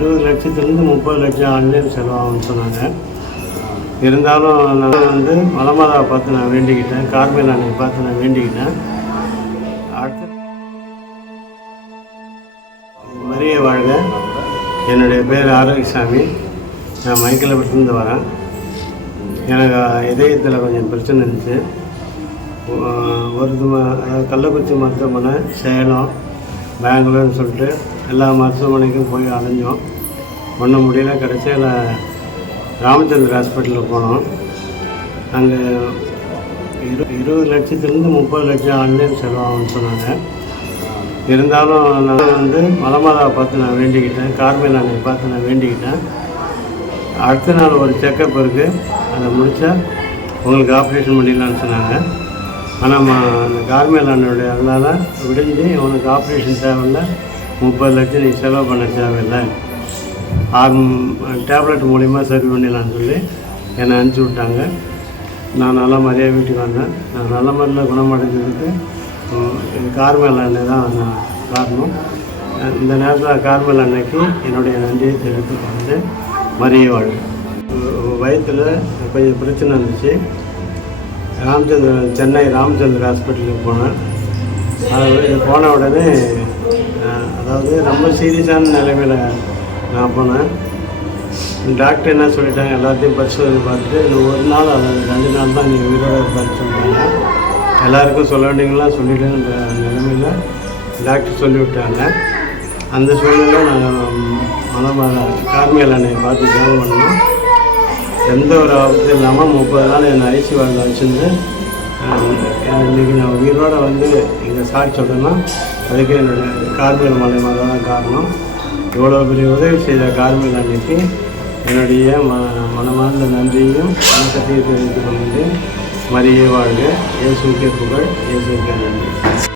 இருபது லட்சத்துலேருந்து முப்பது லட்சம் ஆன்லைன் செலவாகும்னு சொன்னாங்க. இருந்தாலும் நான் வந்து மலமாதாவை பார்த்து நான் வேண்டிக்கிட்டேன். கார்மேல் அன்னையை பார்த்து நான் வேண்டிக்கிட்டேன். அடுத்து மரிய வாழ்க. என்னுடைய பேர் ஆரோக்கியசாமி. நான் மைக்கேலப்பட்டிருந்து வரேன். எனக்கு இதயத்தில் கொஞ்சம் பிரச்சனை இருந்துச்சு. ஒரு அதாவது கள்ளக்குறிச்சி மருத்துவமனை சேலம் பெங்களூர்னு சொல்லிட்டு எல்லா மருத்துவமனைக்கும் போய் அலைஞ்சோம். ஒன்றும் முடியல கடைசியில் ராமச்சந்திர ஹாஸ்பிட்டலுக்கு போனோம். அங்கே இரு இருபது லட்சத்துலேருந்து முப்பது லட்சம் ஆன்லைன் செலவாகும்னு சொன்னாங்க. இருந்தாலும் நான் வந்து மலமாதாவை பார்த்து நான் வேண்டிக்கிட்டேன். கார்மேல் அன்னை பார்த்து நான் வேண்டிக்கிட்டேன். அடுத்த நாள் ஒரு செக்கப் இருக்குது அதை முடித்தா உங்களுக்கு ஆப்ரேஷன் பண்ணிடலான்னு சொன்னாங்க. ஆனால் அந்த கார்மேல் அண்ணனுடைய அதனால் விடிஞ்சு உனக்கு ஆப்ரேஷன் தேவையில்லை. முப்பது லட்சம் நீ செலவு பண்ண தேவையில்லை. ஆறு டேப்லெட் மூலிமா சரி பண்ணிடலான்னு சொல்லி என்னை அனுப்பிச்சி விட்டாங்க. நான் நல்ல மாதிரியாக வீட்டுக்கு வந்தேன். நான் நல்ல மாதிரியில் குணமடைஞ்சதுக்கு உம், கார்மேல் அண்ணே தான் நான் காரணம். இந்த நேரத்தில் கார்மேல் அன்னைக்கு என்னுடைய நன்றியை தெரிவித்து கொண்டு மறிய வாழ்க்கை வயிற்றில் கொஞ்சம் பிரச்சனை இருந்துச்சு. ராமச்சந்திரன் சென்னை ராமச்சந்திர ஹாஸ்பிட்டலுக்கு போனேன். அது போன உடனே அதாவது ரொம்ப சீரியஸான நிலைமையில் நான் போனேன். டாக்டர் என்ன சொல்லிட்டாங்க எல்லாத்தையும் பரிசோதனை பார்த்துட்டு இன்னும் ஒரு நாள் அதாவது ரெண்டு நாள் தான் நீங்கள் உயிரோட இருப்பான்னு சொல்லிட்டாங்க எல்லாருக்கும் சொல்ல வேண்டியங்களாம் சொல்லிட்டேன்ற நிலைமையில் டாக்டர் சொல்லிவிட்டாங்க. அந்த சூழ்நிலையில் நாங்கள் மனமாக கார்மியல் அன்னையை பார்த்து ஜாயின் பண்ணோம். எந்த ஒரு ஆபத்தும் இல்லாமல் முப்பது நாள் என்னை ஐசி வாங்க வச்சுருந்து இன்றைக்கி நான் உயிரோடு வந்து இங்கே சாட்சி சொல்கிறேன்னா அதுக்கு என்னுடைய கார்மியல் மலைமாக தான் காரணம். இவ்வளோ பெரிய உதவி செய்த கார்மியல் அன்னைக்கு என்னுடைய ம மனமார்ந்த நன்றியையும் மனசத்தையும் தெரிவித்துக் கொண்டு மரியே வாழ்க. இயேசுக்கே புகழ். இயேசுக்கே நன்றி.